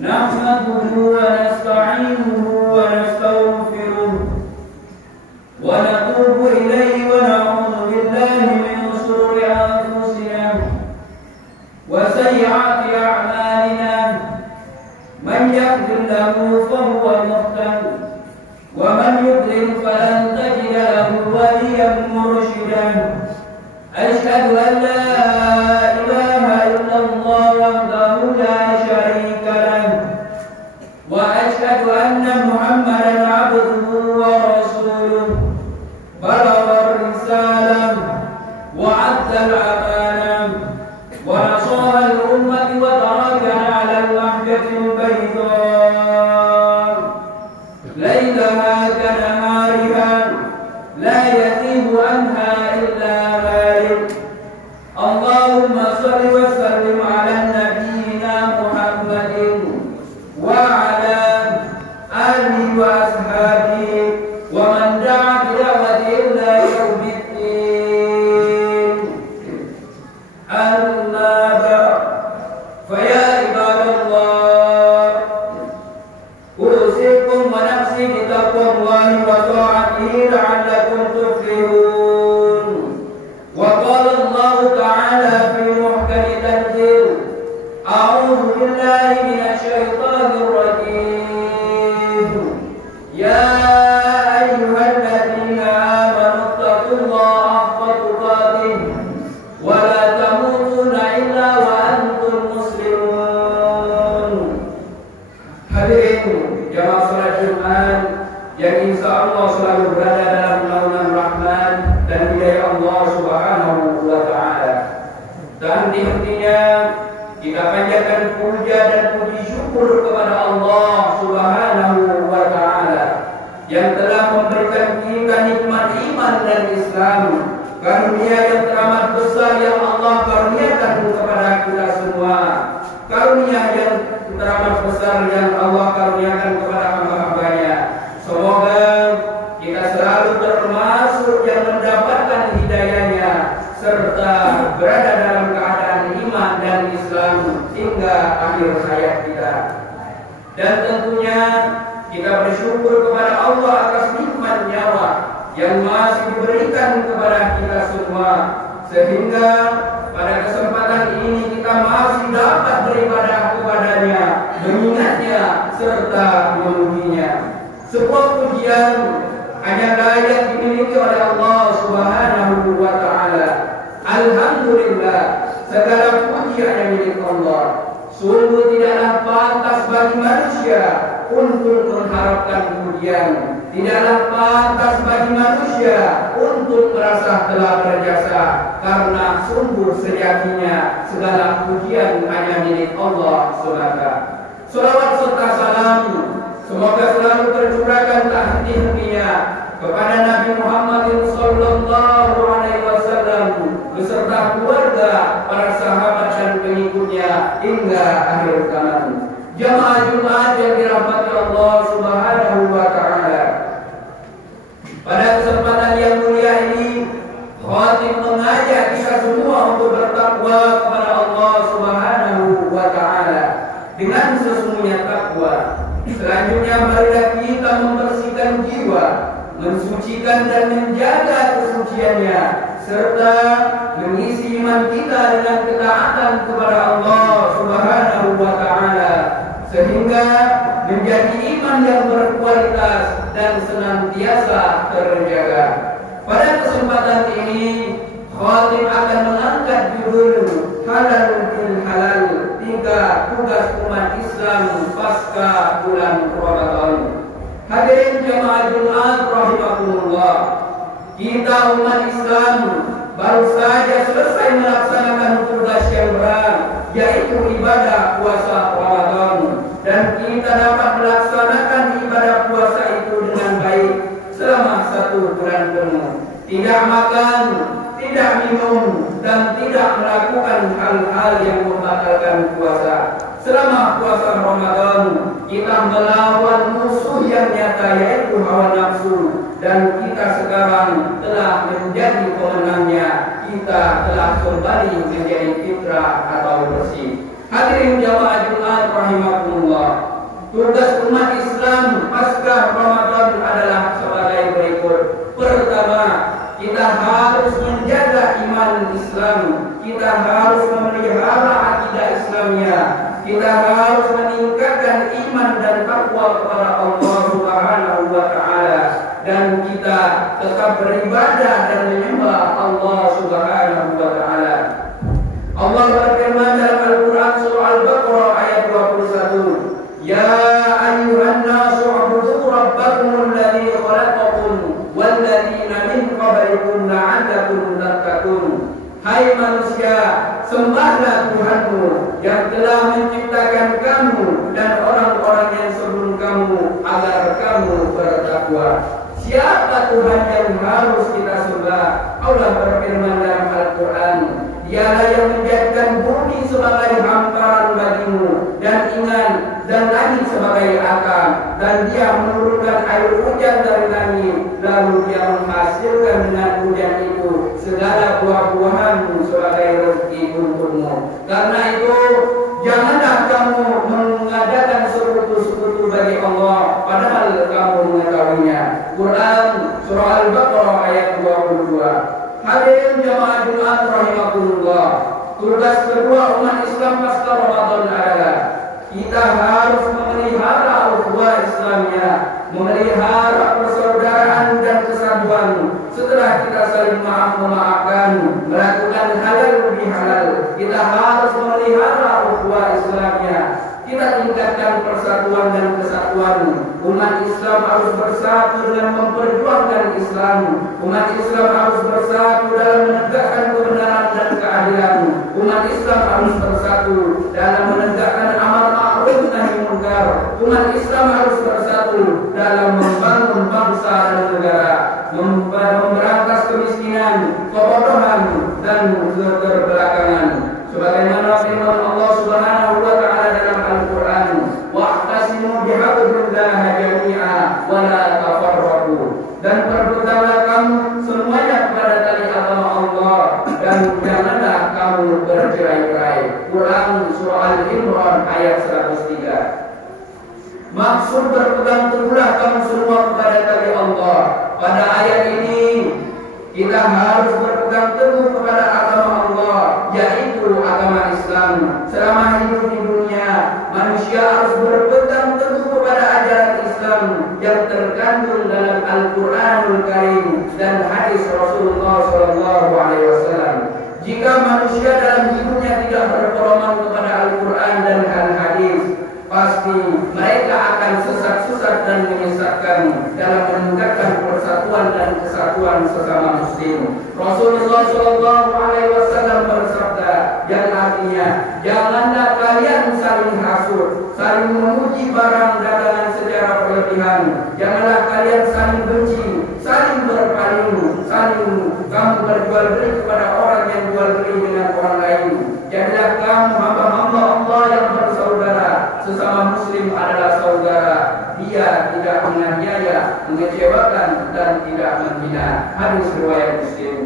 نحمده ونستعينه ونستغفره ونتوب إليه ونعوذ بالله من شرور أنفسنا وسيئات أعمالنا من يهد الله فهو المهتد ومن يضلل فلن تجد له وليا مرشدا أشهد أن لا إله إلا الله وحده لا شريك له وأشهد أن محمدا عبده ورسوله بلغ الرسالة وأدى الأمانة ونصح الأمة وتركنا على المحجة البيضاء ليلها كنهارها لا يزيغ عنها إلا هالك. اللهم صل وسلم على نبينا محمد وعلى آله وأصحابه ومن دعا بدعوته إلى يوم الدين. أما بعد فيا عباد الله أوصيكم ونفسي بتقوى الله وطاعته لعلكم تفلحون. وقال الله تعالى في محكم تنزيل: أعوذ بالله من الشيطان الرجيم. يا أيها الذين آمنوا اتقوا الله حق تقاته ولا تموتن إلا وأنتم مسلمون. Hadirin jamaah salat Jumat yang insya Allah selalu berada dalam naungan Rahman dan hidayah Allah Subhanahu wa Ta'ala. Dan di hentinya kita panjatkan puja dan puji syukur kepada Allah Subhanahu wa Ta'ala yang telah memberikan kita nikmat iman dan Islam, karunia yang teramat besar yang Allah karuniakan kepada kita semua, karunia yang teramat besar yang Allah karuniakan kepada hamba-hambanya. Semoga kita selalu termasuk yang mendapatkan hidayahnya serta berada dalam keadaan iman dan Islam hingga akhir hayat kita. Dan tentunya kita bersyukur kepada Allah atas nikmat nyawa yang masih diberikan kepada kita semua, sehingga pada kesempatan ini kita masih dapat beribadah kepadanya, mengingatnya serta memujinya. Sebuah pujian hanya layak dimiliki oleh Allah Subhanahu wa Ta'ala. Alhamdulillah, segala puji hanya milik Allah. Sungguh tidaklah pantas bagi manusia untuk mengharapkan pujian. Tidaklah pantas bagi manusia untuk merasa telah berjasa, karena sungguh sejatinya segala pujian hanya milik Allah semata. Salawat serta salam semoga selalu tercurahkan tak henti-hentinya kepada Nabi Muhammad sallallahu alaihi wasallam beserta keluarga, para sahabat dan pengikutnya hingga akhir zaman. Jamaah Jumat yang dirahmati Allah Subhanahu wa Ta'ala, pada kesempatan yang mulia ini khatib mengajak kita semua untuk bertakwa kepada Allah Subhanahu wa Ta'ala dengan sesungguhnya takwa. Selanjutnya marilah kita membersihkan jiwa, mensucikan dan menjaga kesuciannya, serta mengisi iman kita dengan ketaatan kepada Allah Subhanahu wa Ta'ala, sehingga menjadi iman yang berkualitas dan senantiasa terjaga. Pada kesempatan ini khatib akan mengangkat judul Halal bil Halal, 3 tugas umat Islam pasca bulan Ramadan. Hadirin jamaah Jumat rahimakumullah, kita umat Islam baru saja selesai melaksanakan tugas yang berat, yaitu ibadah puasa Ramadan, dan kita dapat melaksanakan ibadah puasa itu dengan baik selama 1 bulan penuh. Tidak makan, tidak minum, dan tidak melakukan hal-hal yang membatalkan puasa. Selama puasa Ramadan, kita melawan musuh yang nyata, yaitu hawa nafsu, dan kita sekarang telah menjadi pemenangnya. Kita telah kembali menjadi fitrah atau bersih. Hadirin jamaah Jumat rahimakumullah, Tugas umat Islam pasca Ramadan adalah sebagai berikut. Pertama, kita harus menjaga iman Islam. Kita harus memelihara akidah Islamnya. Kita harus meningkatkan iman dan takwa kepada Allah Subhanahu wa taala, dan kita tetap beribadah dan menyembah Allah Subhanahu wa taala. Allah berfirman dalam Al-Qur'an surah Al-Baqarah ayat 21, "Ya ayyuhan nasu 'budu rabbakum alladzi khalaqakum wal ladzina min qablikum la'allakum tattaqun." Hai manusia, sembahlah Tuhanmu yang telah menciptakan kamu dan orang-orang yang sebelum kamu agar kamu bertakwa. Siapa Tuhan yang harus kita sembah? Allah berfirman dalam Al-Quran, Dialah yang menjadikan bumi sebagai hamparan bagimu dan ingan dan langit sebagai akar, dan Dia menurunkan air hujan dari langit, lalu Dia menghasilkan dengan hujan itu segala buah-buahanmu sebagai rezeki untukmu. Karena itu janganlah kamu mengadakan sekutu-sekutu bagi Allah padahal kamu mengetahuinya. Quran surah Al-Baqarah ayat 22. Hadirin jamaah Jumat rahimakumullah. Tugas kedua umat Islam pasca Ramadan adalah kita harus memelihara ukhuwah Islamnya, memelihara persaudaraan dan kesatuan. Setelah kita saling memaafkan, melakukan halal bihalal, kita harus memelihara ukhuwah Islamnya. Kita tingkatkan persatuan dan kesatuan. Umat Islam harus bersatu dengan memperjuangkan Islam. Umat Islam harus bersatu dalam menegakkan kebenaran dan keadilan. Umat Islam harus bersatu dalam menegakkan amal ma'ruf nahi munkar. Umat Islam harus bersatu dalam membangun bangsa dan negara, memberantas kemiskinan, kebodohan dan keterbelakangan. Sebagaimana firman Allah Subhanahu wa taala dalam Al-Qur'an, "Wa'tasimu bihablillahi jami'a wa la tafarraqu." Dan perbeganglah kamu semuanya kepada tali agama Allah dan janganlah kamu bercerai-berai. Quran surah Al-Imran ayat 103. Maksud berpegang teguhlah kamu semua kepada tali Allah. Pada ayat ini kita harus berpegang teguh kepada agama Allah, yaitu agama Islam. Selama hidup di dunia, manusia harus berpegang teguh kepada ajaran Islam yang terkandung dalam Al-Quranul Karim dan hadis Rasulullah SAW. Jika manusia dalam hidupnya tidak berpedoman kepada Al-Quran dan hadis, pasti mereka akan sesat-sesat dan menyesatkan dalam meningkatkan persatuan dan kesatuan sesama muslim. Rasulullah SAW bersabda yang artinya, janganlah kalian saling hasud, saling memuji barang dagangan secara berlebihan. Janganlah kalian saling benci, saling berpaling, saling kamu berjual beli kepada orang yang jual beli dengan orang lain. Jadilah kamu hamba-hamba Allah yang bersaudara. Sesama muslim adalah saudara. Dia tidak menganiaya, mengecewakan dan tidak menghina. Hadis riwayat Muslim.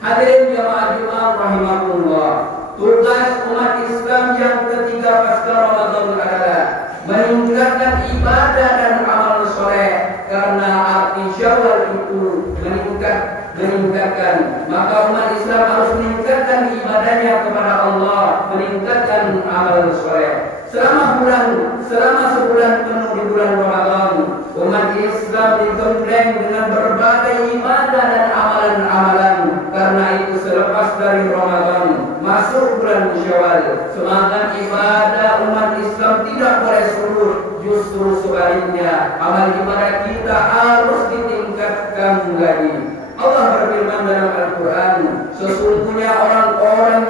Hadirin jamaah Jumat rahimakumullah. Tugas umat Islam yang ketiga pasca Ramadan adalah meningkatkan ibadah dan amal soleh, karena arti Syawal itu meningkatkan. Maka umat Islam harus meningkatkan ibadahnya kepada Allah, meningkatkan amal soleh. Selama sebulan penuh di bulan Ramadan, umat Islam digembleng dengan berbagai ibadah dan amalan-amalan. Karena itu selepas dari Ramadan masuk bulan Syawal, semangat ibadah umat Islam tidak boleh surut. Justru sebaliknya, amal ibadah kita harus ditingkatkan lagi. Allah berfirman dalam Al-Quran, sesungguhnya orang-orang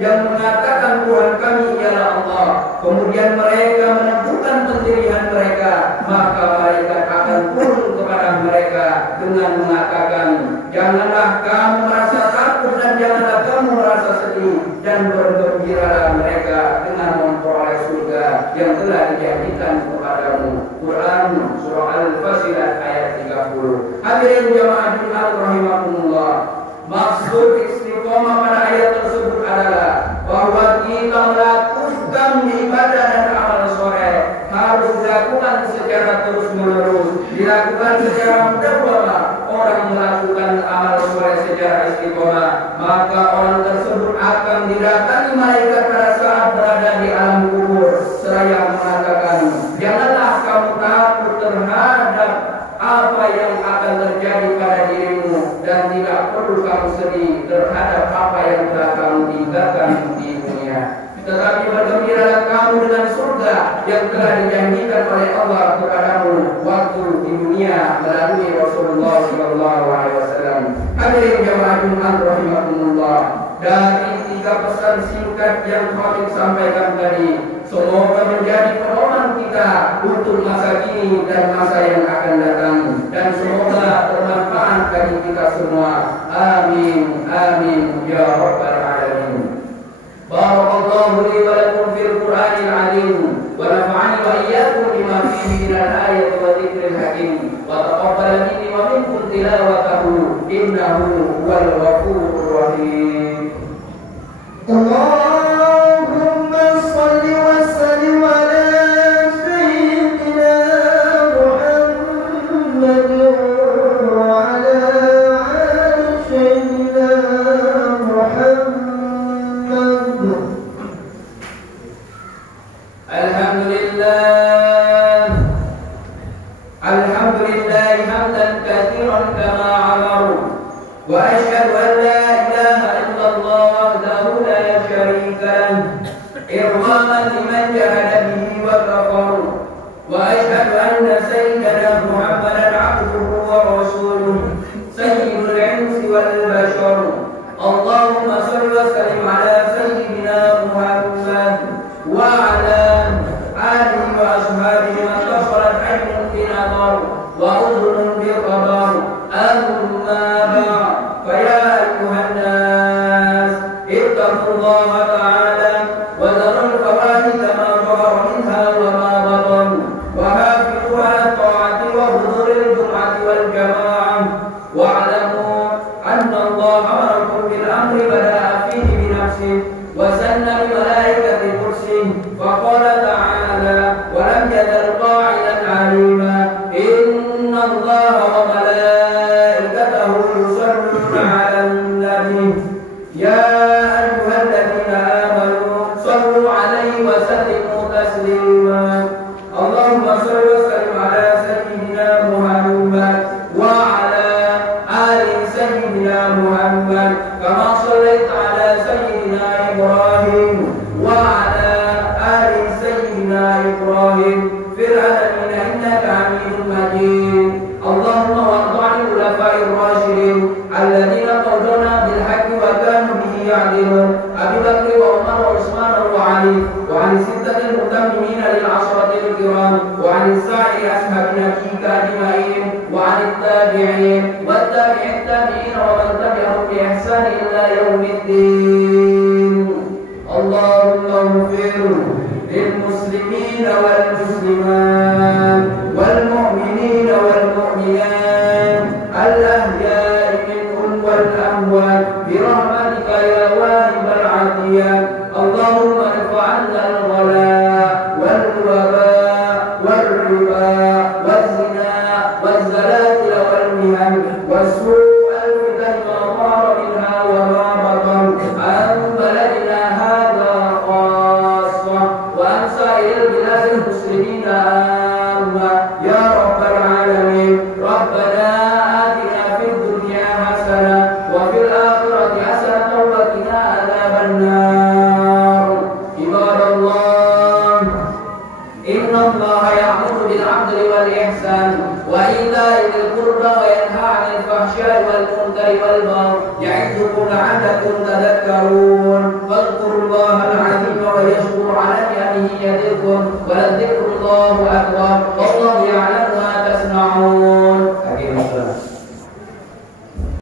yang mengatakan Tuhan kami ialah Allah, kemudian mereka meneguhkan pendirian mereka, maka mereka akan turun kepada mereka dengan mengatakan, janganlah kamu merasa takut dan janganlah kamu merasa sedih, dan bergembiralah mereka dengan memperoleh surga yang telah dijanjikan kepadamu. Quran surah Al-Fasilat ayat 30. Hadirin jamaah Jumat rahimakumullah. Maksud istiqomah pada ayat tersebut adalah bahwa kita melakukan ibadah dan amal soleh harus dilakukan secara terus-menerus, dilakukan secara mudahwama, orang melakukan amal soleh secara istiqomah, maka orang tersebut akan didatangi malaikat pada saat berada di alam kubur seraya mengatakan, janganlah kamu takut terhadap apa yang akan terjadi pada dirimu, dan tidak perlu kamu sedih terhadap apa yang telah kamu tinggalkan di dunia. Tetapi bergembiralah kamu dengan surga yang telah dijanjikan oleh Allah kepadamu waktu di dunia melalui Rasulullah SAW. Hadirin jamaah Jumat rahimakumullah, dari 3 pesan singkat yang kami sampaikan tadi, semoga menjadi pedoman kita untuk masa kini dan masa yang akan datang, dan semoga bermanfaat bagi kita semua. Amin, amin ya rabbal alamin. Barakallahu li wa lakum fil Qur'anil 'azim wa nafa'ani wa iyyakum bima fihi minal ayati wa dzikril hakim wa taqabbal minni wa minkum tilawatahu innahu huwal ghafurur rahim. Allahumma shalli wa sallim ala sayyidina Muhammad wa ala ali sayyidina Muhammad. Alhamdulillah hamdan katsiran kama amaru wa asyhadu an la ilaha illallah wahdahu la syarika lahu irhaman liman jahada bihi wa kafaru wa asyhadu anna sayyidana Muhammadan abduhu wa rasuluhu sayyidul insi wal bashar. Allahumma shalli wa sallim ala sayyidina Muhammad wa ala alihi wa ashabihi man tasarat aynun bi nadar wa udhunun bi qadar. Amma ba'd, fa ya ayyuhan nas ittaqullaha ta'ala wa dharul fawahisha ma dhahara minha wa ma batan wa hafizu ala ta'ati wa huduril jum'ati wal jama'ah wa 'alamu anna Allah amarakum bil amri bada'a fihi bi nafsihi wa sanna bi malaikati kursihi wa qala ta'ala wa lam yazal qa'ilan 'alima inna Allaha wa malaikatahu yusalluna 'alan nabi ya ayyuhalladzina amanu sallu 'alaihi wa sallimu taslima. Allahumma shalli wa sallim ala sayyidina Muhammad wa ala ali sayyidina Muhammad kama shallaita ala sayyidina Ibrahim wa ala ali sayyidina Ibrahim fil alamin innaka Hamidum Majid. Allahumma warḍa 'anil khulafa'ir rasyidin alladziina qadana bil haqqi wa kanu bihi ya'dilun Abi Bakr wa Umar wa Utsman wa Ali wa 'anil sittatil mutammimin lil 'ashratil kiram wa 'anil sa'iri ashabin nabiyika ajma'in wa 'anit tabi'in wat tabi'it tabi'in wa man tabi'ahum bi ihsan ila yaumiddin. Allahumma ighfir lil muslimin wal muslimat wal mu'minin wal mu'minat al ahya'i minhum wal amwat bi rahmatika ya wahibal 'atiyat. Allahumma irfa' 'anna al ghala wal waba wal riba wal zina wal zalazil wal mihan was su' al fitan ma dhahara minha wa ma batan an baladina hadha khassah wa an sa'iril biladil muslimin amma ya rabbal alamin. Rabbana atina fid dunya hasanah wa fil akhirati hasanah wa qina adzaban nar. Ibadallah, inna Allaha ya'muru bil 'adli wal ihsan wa ita'i dzil qurba wa yanha 'anil fahsya'i wal munkari wal baghi ya'idzukum la'allakum tadhakkarun. Fadhkurullahal 'azima wa yashkuru 'ala ni'amihi yazidkum wa ladhikrullahi akbar. Wallahu ya'lamu